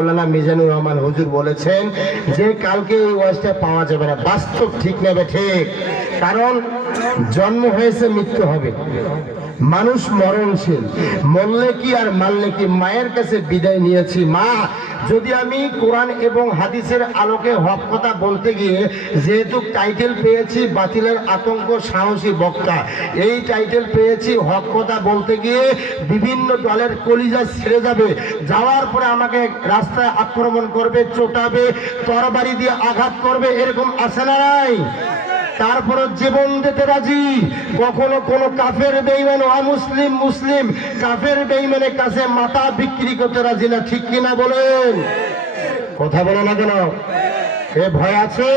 মাওলানা মিজানুর রহমান হুজুর বলেছেন যে কালকে এই ওয়াজটা পাওয়া যাবে না। বাস্তব ঠিক নেবে ঠিক, কারণ জন্ম হয়েছে মৃত্যু হবে, মানুষ মরণশীল, মরলে কি আর মানলে কি। মায়ের কাছে বিদায় নিয়েছি, মা যদি আমি কোরআন এবং হাদিসের আলোকে হক কথা বলতে গিয়ে যেহেতু টাইটেল পেয়েছি বাতিলের আতঙ্ক সাহসী বক্তা, এই টাইটেল পেয়েছি, হক কথা বলতে গিয়ে বিভিন্ন দলের কলিজা ছেড়ে যাবে, যাওয়ার পরে আমাকে রাস্তায় আক্রমণ করবে, চোটাবে, তরবারি দিয়ে আঘাত করবে, এরকম আছে না নাই? তারপরে জীবন দিতে রাজি। কখনো কোন কাফের বেঈমান অমুসলিম মুসলিম কাফের বেঈমানের কাছে মাথা বিক্রি করতে রাজি না, ঠিক কিনা বলেন? কথা বলে না কেন? এ ভয় আছে?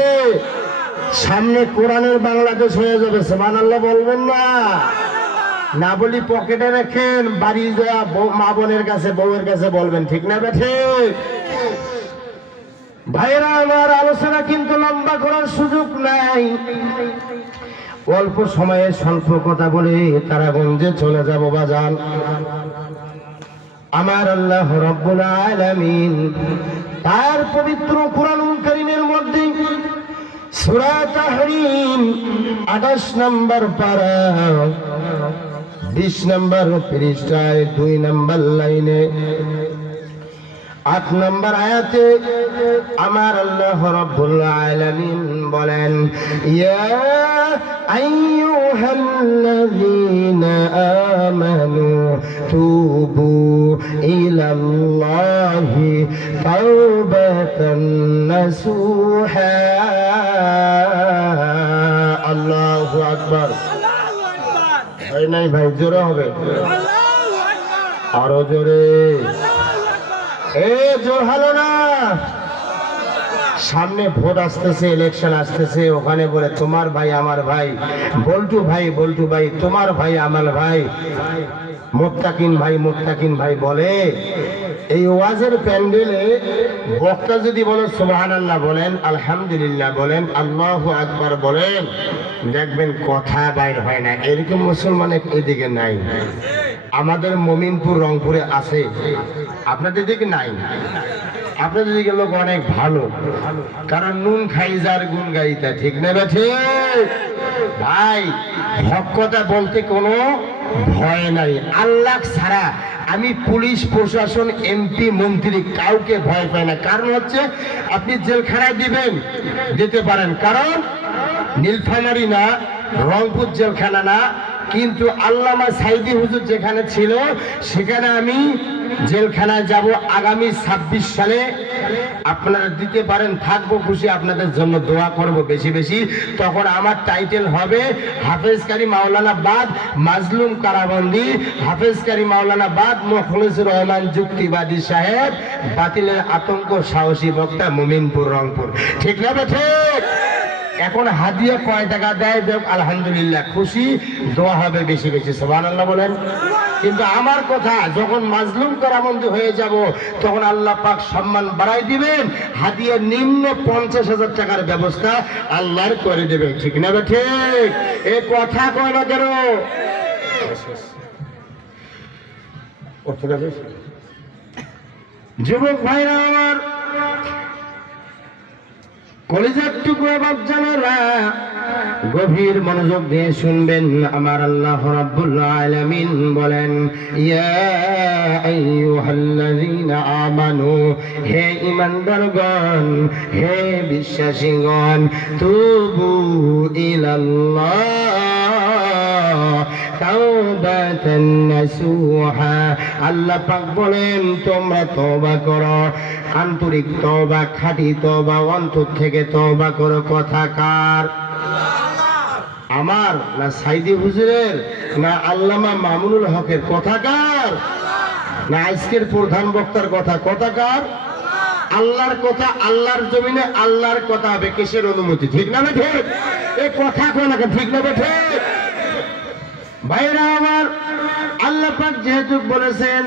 সামনে কোরআনের বাংলাদেশ হয়ে যাবে, সুবহানাল্লাহ বলবেন না? না বলি পকেটে রাখেন, বাড়ি যাওয়া মা বোনের কাছে বউয়ের কাছে বলবেন, ঠিক না বেঠে? ভাইরা আমার, আলোচনা কিন্তু লম্বা করার সুযোগ নাই, অল্প সময়ে স্বল্প কথা বলে তারাগঞ্জে চলে যাব বাজান। আমার আল্লাহ রব্বুল আলামিন তার পবিত্র কুরআনুল কারীমের মধ্যে সূরা তাহরীম 28 নম্বর পারা 20 নম্বর পৃষ্ঠায় 2 নম্বর লাইনে 8 নম্বর আয়াতে আমার আল্লাহ রাব্বুল আলামিন বলেন, ইয়া আইয়ুহাল্লাযীনা আমানু তুবু ইলাল্লাহি তাওবাতান নাসুহা। আল্লাহু আকবার। এই নাই ভাই, জোরে হবে, আরো জোরে। জোর হলো না। সামনে ভোট আসতেছে, ইলেকশন আসতেছে, ওখানে বলে তোমার ভাই আমার ভাই, বল্টু ভাই তোমার ভাই আমার ভাই, মুত্তাকিন ভাই বলে। এই ওয়াজের প্যান্ডেলে বক্তা যদি বলে সুবহানাল্লাহ বলেন, আলহামদুলিল্লাহ বলেন, আল্লাহু আকবার বলেন, দেখবেন কথা বাইর হয় না। এরকম মুসলমান এদিকে নাই। আমাদের মমিনপুর রংপুরে আছে, আপনাদের দিকে নাই। আপনাদের দিকে লোক অনেক ভালো, কারণ নুন খাই যার গুণ গাইতা, ঠিক না বেঠে? ভাই হক কথা বলতে কোনো ভয় নাই, আল্লাহ ছাড়া আমি পুলিশ প্রশাসন এমপি মন্ত্রী কাউকে ভয় পাই না। কারণ হচ্ছে আপনি জেলখানায় দিতে পারেন, কারণ নীলফামারী না, রংপুর জেলখানা না, কিন্তু আল্লামা সাইদি হুজুর যেখানে ছিল সেখানে আমি জেলখানায় যাব আগামী 26 সালে। আপনারা দিতে পারেন, থাকবো খুশি, আপনাদের জন্য দোয়া করব বেশি বেশি। তখন আমার টাইটেল হবে হাফেজ কারি মাওলানা বাদ মাজলুম কারাবন্দি, হাফেজ কারি মাওলানা বাদ মুখলিসুর রহমান যুক্তিবাদী সাহেব, বাতিলের আতঙ্ক সাহসী বক্তা, মুমিনপুর রংপুর, ঠিক না ঠিক? এখন হাদিয়া কয় টাকা দেয় দেব, আলহামদুলিল্লাহ, খুশি, দোয়া হবে বেশি বেশি, সুবহানাল্লাহ বলেন। কিন্তু আমার কথা, যখন মাজলুম কারাবন্দি হয়ে যাব তখন আল্লাহ পাক সম্মান বাড়াই দিবেন, হাদিয়া নিম্ন 50,000 টাকার ব্যবস্থা আল্লাহর করে দেবে, ঠিক না ঠিক? এই কথা কয় না কেন? যুবক ভাইরা আমার, কলিজার টুকরা বাপজানেরা, গভীর মনোযোগ দিয়ে শুনবেন। আমার আল্লাহ রাব্বুল আলামিন বলেন, ইয়া আইয়ুহাল্লাযীনা আমানু, হে ঈমানদারগণ, হে বিশ্বাসীগণ, তুবু ইলাল্লাহ তাওবাতান নাসুহা। আল্লাহ পাক বলেন তোমরা তওবা করো, আন্তরিক তওবা, খাঁটি তওবা, অন্তর থেকে তওবা করো। কথা কার? আমার না সাইদি হুজুরের, না আল্লামা মামুনুল হকের? কথা কার? না আজকের প্রধান বক্তার কথা? কথা কার? আল্লাহর কথা। আল্লাহর জমিনে আল্লাহর কথা হবে, কিসের অনুমতি? ঠিক না ঠিক? এই কথা কোন ঠিক না ঠিক? ভাইরা আমার, আল্লাহ পাক যেহেতু বলেছেন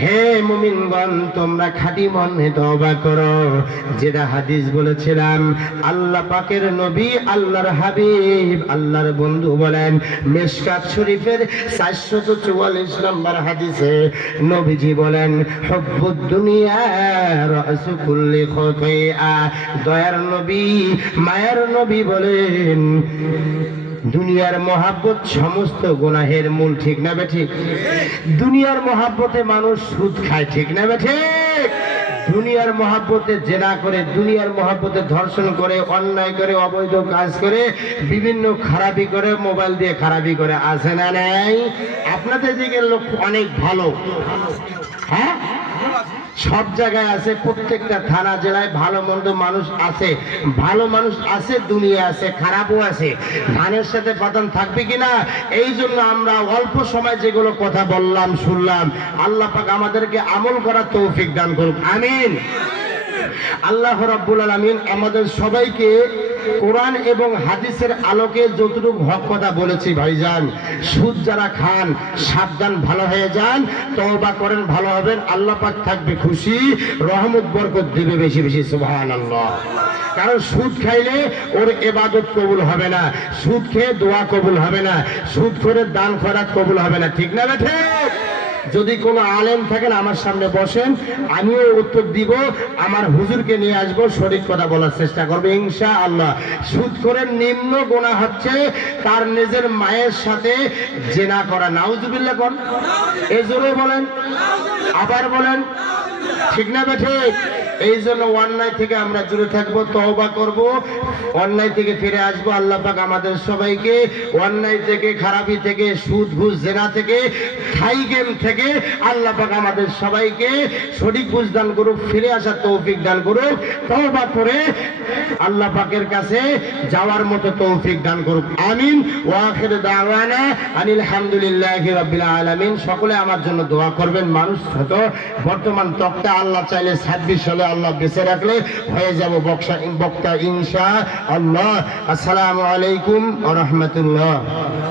হে মুমিনগণ তোমরা খাঁটি মনে তওবা করো, যেটা হাদিস বলেছিলাম আল্লাহ পাকের নবী আল্লাহর হাবিব আল্লাহর বন্ধু বলেন মিশকাত শরীফের 444 নম্বর হাদিসে নবীজি বলেন হুব্বুদ দুনিয়া রাসু কুল্লি খাতিয়া। দয়ার নবী মায়ার নবী বলেন দুনিয়ার মহাব্বত সমস্ত গুনাহের মূল, ঠিক না বেঠিক? দুনিয়ার মহাব্বতে মানুষ সুদ খায়, ঠিক না বেঠিক? দুনিয়ার মহাব্বতে জেনা করে, দুনিয়ার মহাব্বতে ধর্ষণ করে, অন্যায় করে, অবৈধ কাজ করে, বিভিন্ন খারাপি করে, মোবাইল দিয়ে খারাপি করে, আছে না নাই? আপনাদের দিকে লোক অনেক ভালো, হ্যাঁ সব জায়গায় আছে, প্রত্যেকটা থানা জেলায় ভালো মন্দ মানুষ আছে, ভালো মানুষ আছে, দুনিয়া আছে, খারাপও আছে। ধানের সাথে পাতান থাকবে কিনা? এই জন্য আমরা অল্প সময় যেগুলো কথা বললাম শুনলাম, আল্লাহ পাক আমাদেরকে আমল করার তৌফিক দান করুক, আমিন। আল্লাহ রাব্বুল আলামিন আমাদের সবাইকে কোরআন এবং হাদিসের আলোকে যতটুকু হক কথা বলেছি ভাইজান, সুদ যারা খান সাবধান, ভালো হয়ে যান, তওবা করেন, ভালো হবেন, আল্লাহ পাক থাকবে খুশি, রহমত বরকত দিবে বেশি বেশি, সুবহানাল্লাহ। কারণ সুদ খাইলে ওর ইবাদত কবুল হবে না, সুদ খেয়ে দোয়া কবুল হবে না, সুদ করে দান খয়রাত কবুল হবে না, ঠিক না বেঠে? যদি কোনো আলেম থাকেন আমার সামনে বসেন, আমিও উত্তর দিব, আমার হুজুরকে নিয়ে আসবো, সঠিক কথা বলার চেষ্টা করবো ইনশাআল্লাহ। সুদ করে নিম্ন গুনাহ হচ্ছে তার নিজের মায়ের সাথে জেনা করা, নাউজুবিল্লাহ কোন, এই জোরে বলেন, আবার বলেন, ঠিক না বেঠে? এই জন্য অন্যায় থেকে আমরা দূরে থাকবো, তওবা করব, অন্যায় থেকে ফিরে আসবো। আল্লাহ পাক আমাদের সবাইকে অন্যায় থেকে, খারাপি থেকে, সুদ ঘুষ জেনা থেকে, থাই গেম থেকে আল্লাহ পাক আমাদের সবাইকে সঠিক বুঝ দান করুক, ফিরে আসার তৌফিক দান করুক, তওবা করে আল্লাহ পাকের কাছে যাওয়ার মতো তৌফিক দান করুক, আমিন। ওয়া আখিরু দাওয়ানা আনিল হামদুলিল্লাহি রাব্বিল আলামিন। সকলে আমার জন্য দোয়া করবেন। মানুষ হতো বর্তমান তকতা আল্লাহ চাইলে 26 সালে আল্লাহ বেঁচে রাখলে হয়ে যাব বক্তা ইনশাআল্লাহ। আসসালামু আলাইকুম ওয়া রাহমাতুল্লাহ।